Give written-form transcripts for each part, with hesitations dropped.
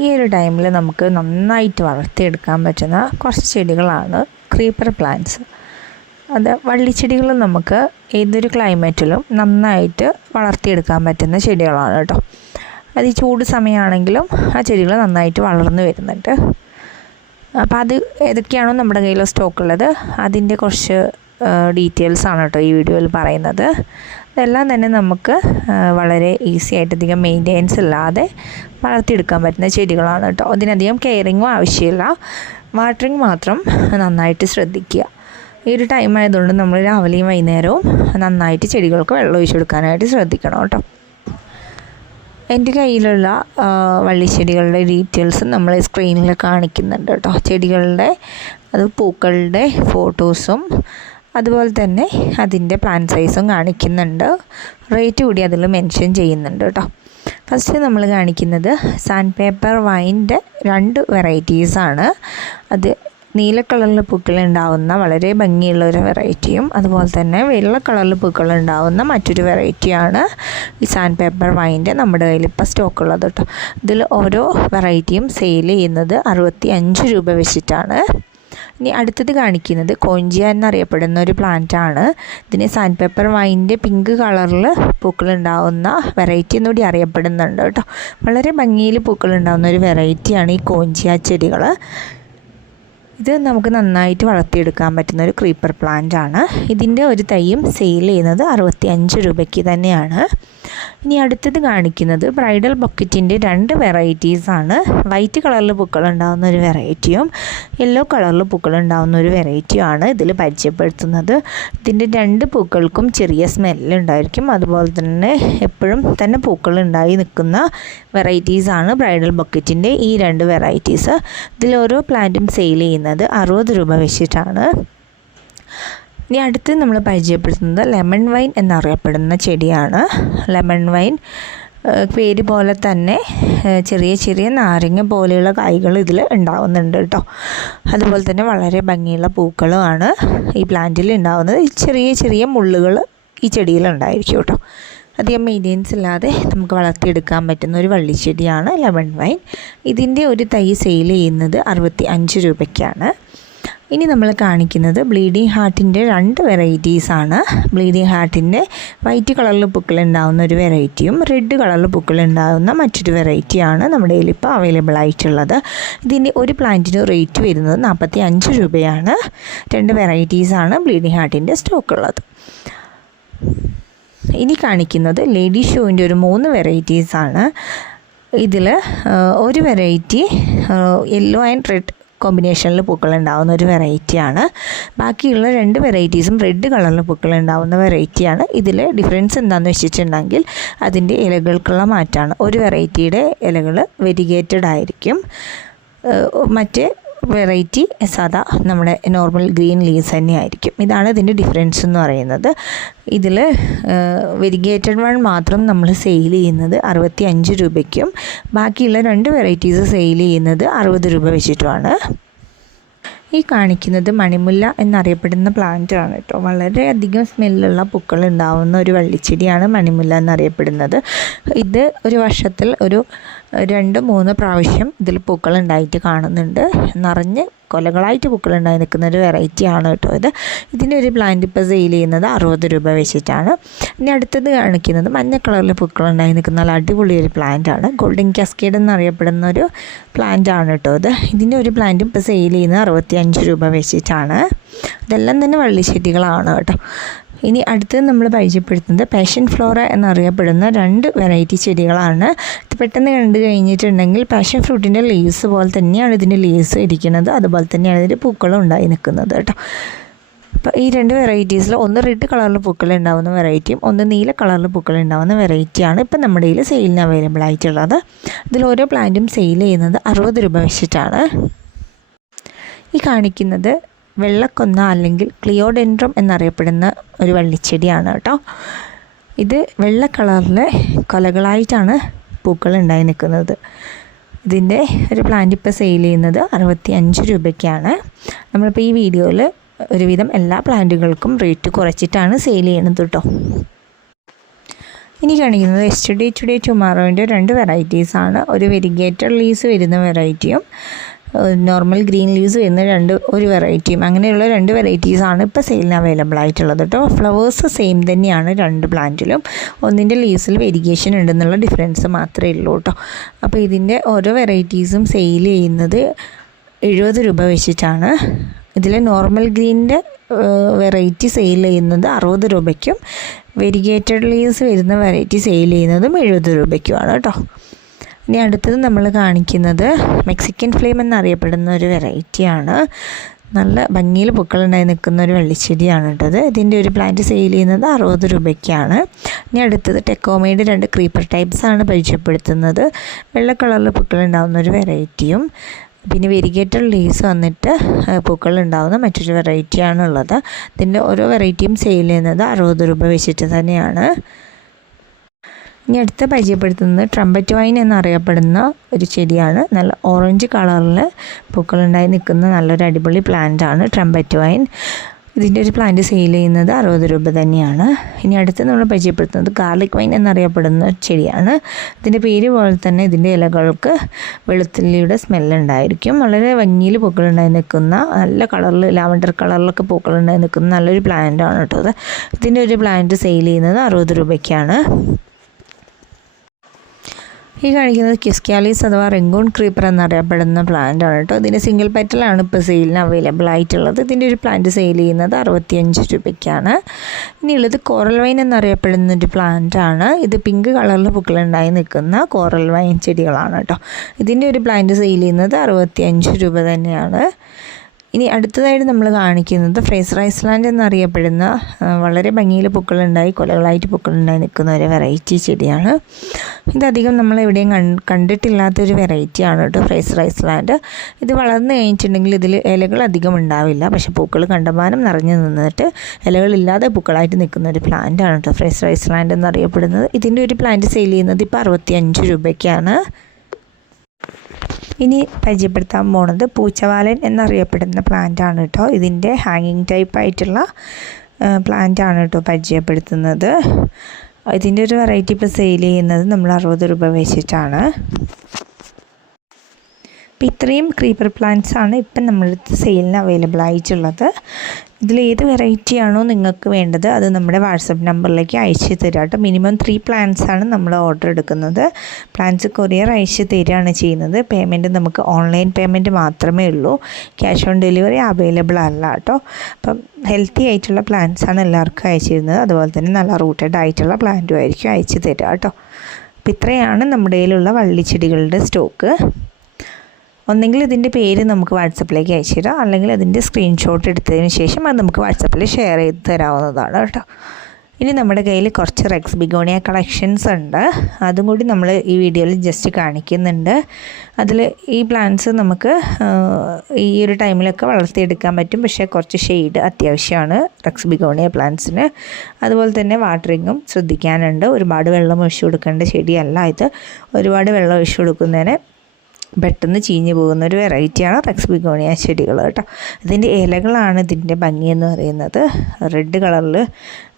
ഈ ഒരു ടൈമിൽ നമുക്ക് നന്നായിട്ട് വളർത്തിയെടുക്കാൻ പറ്റുന്ന കുറച്ച് ചെടികളാണ് ക്രീപ്പർ പ്ലാന്റ്സ്. അത് വള്ളിച്ചെടികൾ നമുക്ക് ഏതൊരു ക്ലൈമറ്റിലും നന്നായിട്ട് വളർത്തിയെടുക്കാൻ പറ്റുന്ന ചെടികളാണ് കേട്ടോ. അത് ഈ ചൂട് സമയമാണെങ്കിലും ആ ചെടികൾ നന്നായിട്ട് വളർന്നു വരുന്നുണ്ട്. അപ്പോൾ അത് ഏതൊക്കെയാണോ നമ്മുടെ കയ്യിൽ സ്റ്റോക്ക് ഉള്ളത് അതിൻ്റെ കുറച്ച് ഡീറ്റെയിൽസാണ് കേട്ടോ ഈ വീഡിയോയിൽ പറയുന്നത്. അതെല്ലാം തന്നെ നമുക്ക് വളരെ ഈസി ആയിട്ട് അധികം മെയിൻ്റെനൻസ് ഇല്ലാതെ വളർത്തിയെടുക്കാൻ പറ്റുന്ന ചെടികളാണ് കേട്ടോ. അതിനധികം കെയറിങ്ങും ആവശ്യമില്ല, വാട്ടറിങ് മാത്രം നന്നായിട്ട് ശ്രദ്ധിക്കുക. ഈ ഒരു ടൈം ആയതുകൊണ്ട് നമ്മൾ രാവിലെയും വൈകുന്നേരവും നന്നായിട്ട് ചെടികൾക്ക് വെള്ളം ഒഴിച്ചു കൊടുക്കാനായിട്ട് ശ്രദ്ധിക്കണം കേട്ടോ. എൻ്റെ കയ്യിലുള്ള വള്ളിച്ചെടികളുടെ ഡീറ്റെയിൽസ് നമ്മൾ സ്ക്രീനിൽ കാണിക്കുന്നുണ്ട് കേട്ടോ. ചെടികളുടെ അത് പൂക്കളുടെ ഫോട്ടോസും അതുപോലെ തന്നെ അതിൻ്റെ പ്ലാന്റ് സൈസും കാണിക്കുന്നുണ്ട്. റേറ്റ് കൂടി അതിൽ മെൻഷൻ ചെയ്യുന്നുണ്ട് കേട്ടോ. ഫസ്റ്റ് നമ്മൾ കാണിക്കുന്നത് സാൻഡ് പേപ്പർ വൈൻ്റെ 2 വെറൈറ്റീസാണ്. അത് നീല കളറിൽ പൂക്കളുണ്ടാവുന്ന വളരെ ഭംഗിയുള്ള ഒരു വെറൈറ്റിയും അതുപോലെ തന്നെ വെള്ള കളറിൽ പൂക്കളുണ്ടാവുന്ന മറ്റൊരു വെറൈറ്റിയാണ് ഈ സാൻഡ് പേപ്പർ വൈൻ്റെ നമ്മുടെ കയ്യിൽ ഇപ്പോൾ സ്റ്റോക്ക് ഉള്ളത് കേട്ടോ. ഇതിൽ ഓരോ വെറൈറ്റിയും സെയിൽ ചെയ്യുന്നത് 65 രൂപ വെച്ചിട്ടാണ്. ഇനി അടുത്തത് കാണിക്കുന്നത് കോഞ്ചിയ എന്നറിയപ്പെടുന്ന ഒരു പ്ലാന്റാണ്. ഇതിന് സാൻഡ് പേപ്പർ വൈൻ്റെ പിങ്ക് കളറിൽ പൂക്കളുണ്ടാവുന്ന വെറൈറ്റി എന്നുകൂടി അറിയപ്പെടുന്നുണ്ട് കേട്ടോ. വളരെ ഭംഗിയിൽ പൂക്കളുണ്ടാവുന്ന ഒരു വെറൈറ്റിയാണ് ഈ കോഞ്ചിയ ചെടികൾ. ഇത് നമുക്ക് നന്നായിട്ട് വളർത്തിയെടുക്കാൻ പറ്റുന്ന ഒരു ക്രീപ്പർ പ്ലാന്റ് ആണ്. ഇതിൻ്റെ ഒരു തൈയും സെയിൽ ചെയ്യുന്നത് 65 രൂപയ്ക്ക് തന്നെയാണ്. ഇനി അടുത്തത് കാണിക്കുന്നത് ബ്രൈഡൽ ബൊക്കറ്റിൻ്റെ 2 വെറൈറ്റീസാണ്. വൈറ്റ് കളറിൽ പൂക്കളുണ്ടാകുന്ന ഒരു വെറൈറ്റിയും യെല്ലോ കളറിൽ പൂക്കളുണ്ടാകുന്ന ഒരു വെറൈറ്റിയുമാണ് ഇതിൽ പരിചയപ്പെടുത്തുന്നത്. ഇതിൻ്റെ 2 പൂക്കൾക്കും ചെറിയ സ്മെല്ലുണ്ടായിരിക്കും. അതുപോലെ തന്നെ എപ്പോഴും തന്നെ പൂക്കളുണ്ടായി നിൽക്കുന്ന വെറൈറ്റീസാണ് ബ്രൈഡൽ ബൊക്കറ്റിൻ്റെ ഈ 2 വെറൈറ്റീസ്. ഇതിൽ ഓരോ പ്ലാന്റും സെയിൽ ചെയ്യുന്നത് 60 രൂപ വെച്ചിട്ടാണ്. ഇനി അടുത്ത് നമ്മൾ പരിചയപ്പെടുത്തുന്നത് ലെമൺ വൈൻ എന്നറിയപ്പെടുന്ന ചെടിയാണ്. ലെമൺ വൈൻ പേര് പോലെ തന്നെ ചെറിയ ചെറിയ നാരങ്ങ പോലെയുള്ള കായ്കൾ ഇതിൽ ഉണ്ടാവുന്നുണ്ട് കേട്ടോ. അതുപോലെ തന്നെ വളരെ ഭംഗിയുള്ള പൂക്കളുമാണ് ഈ പ്ലാന്റിൽ ഉണ്ടാവുന്നത്. ചെറിയ ചെറിയ മുള്ളുകൾ ഈ ചെടിയിലുണ്ടായിരിക്കും കേട്ടോ. അധികം മെയിൻ്റെനൻസ് ഇല്ലാതെ നമുക്ക് വളർത്തിയെടുക്കാൻ പറ്റുന്ന ഒരു വള്ളിച്ചെടിയാണ് ലെമൺ വൈൻ. ഇതിൻ്റെ ഒരു തൈ സെയിൽ ചെയ്യുന്നത് 65 രൂപയ്ക്കാണ്. ഇനി നമ്മൾ കാണിക്കുന്നത് ബ്ലീഡിങ് ഹാർട്ടിൻ്റെ 2 വെറൈറ്റീസാണ്. ബ്ലീഡിങ് ഹാർട്ടിൻ്റെ വൈറ്റ് കളറിൽ പൂക്കളുണ്ടാകുന്ന ഒരു വെറൈറ്റിയും റെഡ് കളറിൽ പൂക്കളുണ്ടാകുന്ന മറ്റൊരു വെറൈറ്റിയാണ് നമ്മുടെ കയ്യിൽ ഇപ്പോൾ അവൈലബിൾ ആയിട്ടുള്ളത്. ഇതിൻ്റെ ഒരു പ്ലാന്റിന് റേറ്റ് വരുന്നത് 45 രൂപയാണ്. 2 വെറൈറ്റീസാണ് ബ്ലീഡിങ് ഹാർട്ടിൻ്റെ സ്റ്റോക്ക് ഉള്ളത്. ഇനി കാണിക്കുന്നത് ലേഡി ഷോവിൻ്റെ ഒരു 3 വെറൈറ്റീസാണ്. ഇതിൽ ഒരു വെറൈറ്റി യെല്ലോ ആൻഡ് റെഡ് കോമ്പിനേഷനിൽ പൂക്കളുണ്ടാകുന്ന ഒരു വെറൈറ്റിയാണ്. ബാക്കിയുള്ള 2 വെറൈറ്റീസും റെഡ് കളറിൽ പൂക്കളുണ്ടാകുന്ന വെറൈറ്റിയാണ്. ഇതിൽ ഡിഫറൻസ് എന്താണെന്ന് വെച്ചിട്ടുണ്ടെങ്കിൽ അതിൻ്റെ ഇലകൾക്കുള്ള മാറ്റമാണ്. ഒരു വെറൈറ്റിയുടെ ഇലകൾ വെരിഗേറ്റഡ് ആയിരിക്കും, മറ്റേ വെറൈറ്റി സാധാ നമ്മുടെ നോർമൽ ഗ്രീൻ ലീവ്സ് തന്നെയായിരിക്കും. ഇതാണ് ഇതിൻ്റെ ഡിഫറൻസ് എന്ന് പറയുന്നത്. ഇതിൽ വെരിഗേറ്റഡ് വൺ മാത്രം നമ്മൾ സെയിൽ ചെയ്യുന്നത് 65 രൂപയ്ക്കും ബാക്കിയുള്ള 2 വെറൈറ്റീസ് സെയിൽ ചെയ്യുന്നത് 60 രൂപ വെച്ചിട്ടുമാണ്. ഈ കാണിക്കുന്നത് മണിമുല്ല എന്നറിയപ്പെടുന്ന പ്ലാന്റ് ആണ് കേട്ടോ. വളരെയധികം സ്മെല്ലുള്ള പൂക്കൾ ഉണ്ടാവുന്ന ഒരു വള്ളിച്ചെടിയാണ് മണിമുല്ല എന്നറിയപ്പെടുന്നത്. ഇത് ഒരു വർഷത്തിൽ ഒരു 2-3 പ്രാവശ്യം ഇതിൽ പൂക്കൾ ഉണ്ടായിട്ട് കാണുന്നുണ്ട്. നിറഞ്ഞ് കൊലകളായിട്ട് പൂക്കളുണ്ടായി നിൽക്കുന്ന ഒരു വെറൈറ്റി ആണ് കേട്ടോ ഇത്. ഇതിൻ്റെ ഒരു പ്ലാന്റ് ഇപ്പോൾ സെയിൽ ചെയ്യുന്നത് 60 രൂപ വെച്ചിട്ടാണ്. ഇനി അടുത്തത് കാണിക്കുന്നത് മഞ്ഞ കളറിൽ പൂക്കളുണ്ടായി നിൽക്കുന്ന നല്ല അടിപൊളി ഒരു പ്ലാന്റ് ആണ്. ഗോൾഡൻ കാസ്കേഡ് എന്നറിയപ്പെടുന്ന ഒരു പ്ലാന്റ് ആണ് കേട്ടോ ഇത്. ഇതിൻ്റെ ഒരു പ്ലാന്റും ഇപ്പോൾ സെയിൽ ചെയ്യുന്നത് 65 രൂപ വെച്ചിട്ടാണ്. ഇതെല്ലാം തന്നെ വള്ളിച്ചെടികളാണ് കേട്ടോ. ഇനി അടുത്തത് നമ്മൾ പരിചയപ്പെടുത്തുന്നത് പാഷൻ ഫ്ലോറ എന്നറിയപ്പെടുന്ന 2 വെറൈറ്റി ചെടികളാണ്. ഇത് പെട്ടെന്ന് കണ്ടു കഴിഞ്ഞിട്ടുണ്ടെങ്കിൽ പാഷൻ ഫ്രൂട്ടിൻ്റെ ലീവ്സ് പോലെ തന്നെയാണ് ഇതിൻ്റെ ലീവ്സ് ഇരിക്കുന്നത്. അതുപോലെ തന്നെയാണ് ഇതിൻ്റെ പൂക്കളും ഉണ്ടായി നിൽക്കുന്നത് കേട്ടോ. അപ്പോൾ ഈ 2 വെറൈറ്റീസിൽ ഒന്ന് റെഡ് കളറിൽ പൂക്കൾ ഉണ്ടാകുന്ന വെറൈറ്റിയും ഒന്ന് നീല കളറിൽ പൂക്കൾ ഉണ്ടാകുന്ന വെറൈറ്റിയാണ് ഇപ്പം നമ്മുടെ കയ്യിൽ സെയിലിന് അവൈലബിൾ ആയിട്ടുള്ളത്. ഇതിൽ ഓരോ പ്ലാന്റും സെയിൽ ചെയ്യുന്നത് 60 രൂപ വെച്ചിട്ടാണ്. ഈ കാണിക്കുന്നത് വെള്ളക്കൊന്ന അല്ലെങ്കിൽ ക്ലിയോഡെൻഡ്രം എന്നറിയപ്പെടുന്ന ഒരു വള്ളിച്ചെടിയാണ് കേട്ടോ. ഇത് വെള്ള കളറിൽ കൊലകളായിട്ടാണ് പൂക്കൾ ഉണ്ടായി നിൽക്കുന്നത്. ഇതിൻ്റെ ഒരു പ്ലാന്റ് ഇപ്പോൾ സെയിൽ ചെയ്യുന്നത് 65 രൂപയ്ക്കാണ്. നമ്മളിപ്പോൾ ഈ വീഡിയോയിൽ ഒരുവിധം എല്ലാ പ്ലാന്റുകൾക്കും റേറ്റ് കുറച്ചിട്ടാണ് സെയിൽ ചെയ്യുന്നത് കേട്ടോ. ഇനി കാണിക്കുന്നത് യെസ്റ്റർഡേ ടുഡേ ടുമാറോൻ്റെ 2 വെറൈറ്റീസാണ്. ഒരു വെരിഗേറ്റഡ് ലീവ്സ് വരുന്ന വെറൈറ്റിയും നോർമൽ ഗ്രീൻ ലീവ്സ് വരുന്ന ഒരു വെറൈറ്റിയും, അങ്ങനെയുള്ള 2 വെറൈറ്റീസാണ് ഇപ്പോൾ സെയിലിന് അവൈലബിൾ ആയിട്ടുള്ളത് കേട്ടോ. ഫ്ലവേഴ്സ് സെയിം തന്നെയാണ് 2 പ്ലാന്റിലും. ഒന്നിൻ്റെ ലീവ്സിൽ വെരിഗേഷൻ ഉണ്ടെന്നുള്ള ഡിഫറൻസ് മാത്രമേ ഉള്ളൂ കേട്ടോ. അപ്പോൾ ഇതിൻ്റെ ഓരോ വെറൈറ്റീസും സെയിൽ ചെയ്യുന്നത് 70 രൂപ വെച്ചിട്ടാണ്. ഇതിൽ നോർമൽ ഗ്രീനിൻ്റെ വെറൈറ്റി സെയിൽ ചെയ്യുന്നത് 60 രൂപയ്ക്കും വെരിഗേറ്റഡ് ലീവ്സ് വരുന്ന വെറൈറ്റി സെയിൽ ചെയ്യുന്നതും 70 രൂപയ്ക്കുമാണ് കേട്ടോ. ഇനി അടുത്തത് നമ്മൾ കാണിക്കുന്നത് മെക്സിക്കൻ ഫ്ലെയിം എന്നറിയപ്പെടുന്ന ഒരു വെറൈറ്റിയാണ്. നല്ല ഭംഗിയിൽ പൂക്കളുണ്ടായി നിൽക്കുന്ന ഒരു വെള്ളിച്ചെടിയാണ് കേട്ടത്. ഇതിൻ്റെ ഒരു പ്ലാന്റ് സെയിൽ ചെയ്യുന്നത് 60 രൂപയ്ക്കാണ്. ഇനി അടുത്തത് ടെക്കോമയുടെ 2 ക്രീപ്പർ ടൈപ്സാണ് പരിചയപ്പെടുത്തുന്നത്. വെള്ള കളറിൽ പൂക്കളുണ്ടാകുന്ന ഒരു വെറൈറ്റിയും പിന്നെ വെരിഗേറ്റഡ് ലീവ്സ് വന്നിട്ട് പൂക്കളുണ്ടാകുന്ന മറ്റൊരു വെറൈറ്റിയാണുള്ളത്. ഇതിൻ്റെ ഓരോ വെറൈറ്റിയും സെയിൽ ചെയ്യുന്നത് 60 രൂപ വെച്ചിട്ട് തന്നെയാണ്. ഇനി അടുത്ത് പരിചയപ്പെടുത്തുന്നത് ട്രംപറ്റ് വൈൻ എന്നറിയപ്പെടുന്ന ഒരു ചെടിയാണ്. നല്ല ഓറഞ്ച് കളറിൽ പൂക്കളുണ്ടായി നിൽക്കുന്ന നല്ലൊരു അടിപൊളി പ്ലാന്റാണ് ട്രംപറ്റ് വൈൻ. ഇതിൻ്റെ ഒരു പ്ലാന്റ് സെയിൽ ചെയ്യുന്നത് 60 രൂപ തന്നെയാണ്. ഇനി അടുത്ത് നമ്മൾ പരിചയപ്പെടുത്തുന്നത് ഗാർലിക് വൈൻ എന്നറിയപ്പെടുന്ന ചെടിയാണ്. ഇതിൻ്റെ പേര് പോലെ തന്നെ ഇതിൻ്റെ ഇലകൾക്ക് വെളുത്തുള്ളിയുടെ സ്മെല്ലുണ്ടായിരിക്കും. വളരെ ഭംഗിയിൽ പൂക്കളുണ്ടായി നിൽക്കുന്ന നല്ല കളറിൽ ലാവൻഡർ കളറിലൊക്കെ പൂക്കളുണ്ടായി നിൽക്കുന്ന നല്ലൊരു പ്ലാന്റാണ് കേട്ടോ. ഇതിൻ്റെ ഒരു പ്ലാന്റ് സെയിൽ ചെയ്യുന്നത് 60 രൂപയ്ക്കാണ്. ഈ കാണിക്കുന്നത് കിസ്കാലിസ് അഥവാ റെങ്കൂൺ ക്രീപ്പർ എന്നറിയപ്പെടുന്ന പ്ലാന്റ് ആണ് കേട്ടോ. ഇതിൻ്റെ സിംഗിൾ പെറ്റലാണ് ഇപ്പോൾ സെയിലിന് അവൈലബിൾ ആയിട്ടുള്ളത്. ഇതിൻ്റെ ഒരു പ്ലാന്റ് സെയിൽ ചെയ്യുന്നത് 65 രൂപയ്ക്കാണ്. ഇനിയുള്ളത് കോറൽ വൈൻ എന്നറിയപ്പെടുന്ന ഒരു പ്ലാന്റ് ആണ്. ഇത് പിങ്ക് കളറിൽ പൂക്കളുണ്ടായി നിൽക്കുന്ന കോറൽ വൈൻ ചെടികളാണ് കേട്ടോ. ഇതിൻ്റെ ഒരു പ്ലാന്റ് സെയിൽ ചെയ്യുന്നത് 65 രൂപ തന്നെയാണ്. ഇനി അടുത്തതായിട്ട് നമ്മൾ കാണിക്കുന്നത് ഫ്രേസർ ഐസ്ലാൻഡ് എന്നറിയപ്പെടുന്ന വളരെ ഭംഗിയിൽ പൂക്കളുണ്ടായി കൊലകളായിട്ട് പൂക്കളുണ്ടായി നിൽക്കുന്ന ഒരു വെറൈറ്റി ചെടിയാണ്. ഇതധികം നമ്മളെവിടെയും കണ്ടിട്ടില്ലാത്തൊരു വെറൈറ്റിയാണ് കേട്ടോ ഫ്രേസർ ഐസ്ലാൻഡ്. ഇത് വളർന്നു കഴിഞ്ഞിട്ടുണ്ടെങ്കിൽ ഇതിൽ ഇലകൾ അധികം ഉണ്ടാവില്ല, പക്ഷേ പൂക്കൾ കണ്ടമാനം നിറഞ്ഞു നിന്നിട്ട് ഇലകളില്ലാതെ പൂക്കളായിട്ട് നിൽക്കുന്ന ഒരു പ്ലാന്റാണ് കേട്ടോ ഫ്രേസർ ഐസ്ലാൻഡ് എന്നറിയപ്പെടുന്നത്. ഇതിൻ്റെ ഒരു പ്ലാന്റ് സെയിൽ ചെയ്യുന്നത് ഇപ്പോൾ 65 രൂപയ്ക്കാണ്. ഇനി പരിചയപ്പെടുത്താൻ പോണത് പൂച്ചവാലൻ എന്നറിയപ്പെടുന്ന പ്ലാന്റാണ് കേട്ടോ. ഇതിൻ്റെ ഹാങ്ങിങ് ടൈപ്പ് ആയിട്ടുള്ള പ്ലാന്റാണ് കേട്ടോ പരിചയപ്പെടുത്തുന്നത്. ഇതിൻ്റെ ഒരു വെറൈറ്റി ഇപ്പോൾ സെയിൽ ചെയ്യുന്നത് നമ്മൾ 60 രൂപ വെച്ചിട്ടാണ്. അപ്പോൾ ഇത്രയും ക്രീപ്പർ പ്ലാന്റ്സ് ആണ് ഇപ്പം നമ്മളുടെ സെയിലിന് അവൈലബിൾ ആയിട്ടുള്ളത്. ഇതിലേത് വെറൈറ്റി ആണോ നിങ്ങൾക്ക് വേണ്ടത് അത് നമ്മുടെ വാട്സപ്പ് നമ്പറിലേക്ക് അയച്ച് തരാം കേട്ടോ. മിനിമം 3 പ്ലാന്റ്സ് ആണ് നമ്മൾ ഓർഡർ എടുക്കുന്നത്. പ്ലാന്റ്സ് കൊറിയർ അയച്ച് തരികയാണ് ചെയ്യുന്നത്. പേയ്മെൻറ്റ് നമുക്ക് ഓൺലൈൻ പേയ്മെൻറ്റ് മാത്രമേ ഉള്ളൂ. ക്യാഷ് ഓൺ ഡെലിവറി അവൈലബിൾ അല്ല കേട്ടോ. അപ്പം ഹെൽത്തി ആയിട്ടുള്ള പ്ലാന്റ്സ് ആണ് എല്ലാവർക്കും അയച്ചു തരുന്നത്. അതുപോലെ തന്നെ നല്ല റൂട്ടഡ് ആയിട്ടുള്ള പ്ലാന്റും ആയിരിക്കും അയച്ച് തരിക കേട്ടോ. അപ്പോൾ ഇത്രയാണ് നമ്മുടെ കയ്യിലുള്ള വള്ളിച്ചെടികളുടെ സ്റ്റോക്ക്. ഒന്നെങ്കിൽ ഇതിൻ്റെ പേര് നമുക്ക് വാട്സപ്പിലേക്ക് അയച്ചു തരാം, അല്ലെങ്കിൽ അതിൻ്റെ സ്ക്രീൻഷോട്ട് എടുത്തതിന് ശേഷം അത് നമുക്ക് വാട്സപ്പിൽ ഷെയർ ചെയ്ത് തരാവുന്നതാണ് കേട്ടോ. ഇനി നമ്മുടെ കയ്യിൽ കുറച്ച് റെക്സ് ബിഗോണിയ കളക്ഷൻസ് ഉണ്ട്. അതും കൂടി നമ്മൾ ഈ വീഡിയോയിൽ ജസ്റ്റ് കാണിക്കുന്നുണ്ട്. അതിൽ ഈ പ്ലാന്റ്സ് നമുക്ക് ഈ ഒരു ടൈമിലൊക്കെ വളർത്തിയെടുക്കാൻ പറ്റും, പക്ഷേ കുറച്ച് ഷെയ്ഡ് അത്യാവശ്യമാണ് റെക്സ് ബിഗോണിയ പ്ലാന്റ്സിന്. അതുപോലെ തന്നെ വാട്ടറിങ്ങും ശ്രദ്ധിക്കാനുണ്ട്. ഒരുപാട് വെള്ളം ഒഴിച്ചു കൊടുക്കേണ്ട ചെടിയല്ല ഇത്. ഒരുപാട് വെള്ളം ഒഴിച്ചു കൊടുക്കുന്നതിന് പെട്ടെന്ന് ചീഞ്ഞു പോകുന്ന ഒരു വെറൈറ്റിയാണ് റെക്സ് ബിഗോണിയ ചെടികൾ കേട്ടോ. ഇതിൻ്റെ ഇലകളാണ് ഇതിൻ്റെ ഭംഗി എന്ന് പറയുന്നത്. റെഡ് കളറിൽ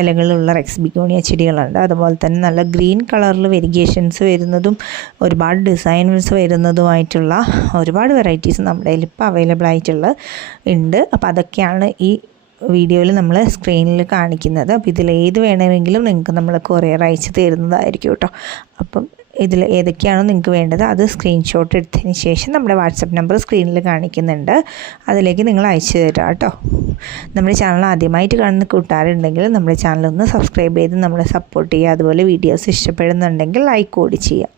ഇലകളുള്ള റെക്സ് ബിഗോണിയ ചെടികളുണ്ട്. അതുപോലെ തന്നെ നല്ല ഗ്രീൻ കളറിൽ വെരിഗേഷൻസ് വരുന്നതും ഒരുപാട് ഡിസൈൻസ് വരുന്നതുമായിട്ടുള്ള ഒരുപാട് വെറൈറ്റീസ് നമ്മുടെ കയ്യിൽ ഇപ്പോൾ അവൈലബിൾ ആയിട്ടുള്ള ഉണ്ട്. അപ്പോൾ അതൊക്കെയാണ് ഈ വീഡിയോയിൽ നമ്മൾ സ്ക്രീനിൽ കാണിക്കുന്നത്. അപ്പോൾ ഇതിലേത് വേണമെങ്കിലും നിങ്ങൾക്ക് നമ്മൾ കൊറിയർ അയച്ച് തരുന്നതായിരിക്കും കേട്ടോ. അപ്പം ഇതിൽ ഏതൊക്കെയാണോ നിങ്ങൾക്ക് വേണ്ടത് അത് സ്ക്രീൻഷോട്ട് എടുത്തതിന് ശേഷം നമ്മുടെ വാട്സപ്പ് നമ്പർ സ്ക്രീനിൽ കാണിക്കുന്നുണ്ട്, അതിലേക്ക് നിങ്ങൾ അയച്ചു തരാം കേട്ടോ. നമ്മുടെ ചാനൽ ആദ്യമായിട്ട് കാണുന്ന കൂട്ടുകാരുണ്ടെങ്കിൽ നമ്മുടെ ചാനൽ ഒന്ന് സബ്സ്ക്രൈബ് ചെയ്ത് നമ്മളെ സപ്പോർട്ട് ചെയ്യുക. അതുപോലെ വീഡിയോസ് ഇഷ്ടപ്പെടുന്നുണ്ടെങ്കിൽ ലൈക്ക് കൂടി ചെയ്യുക.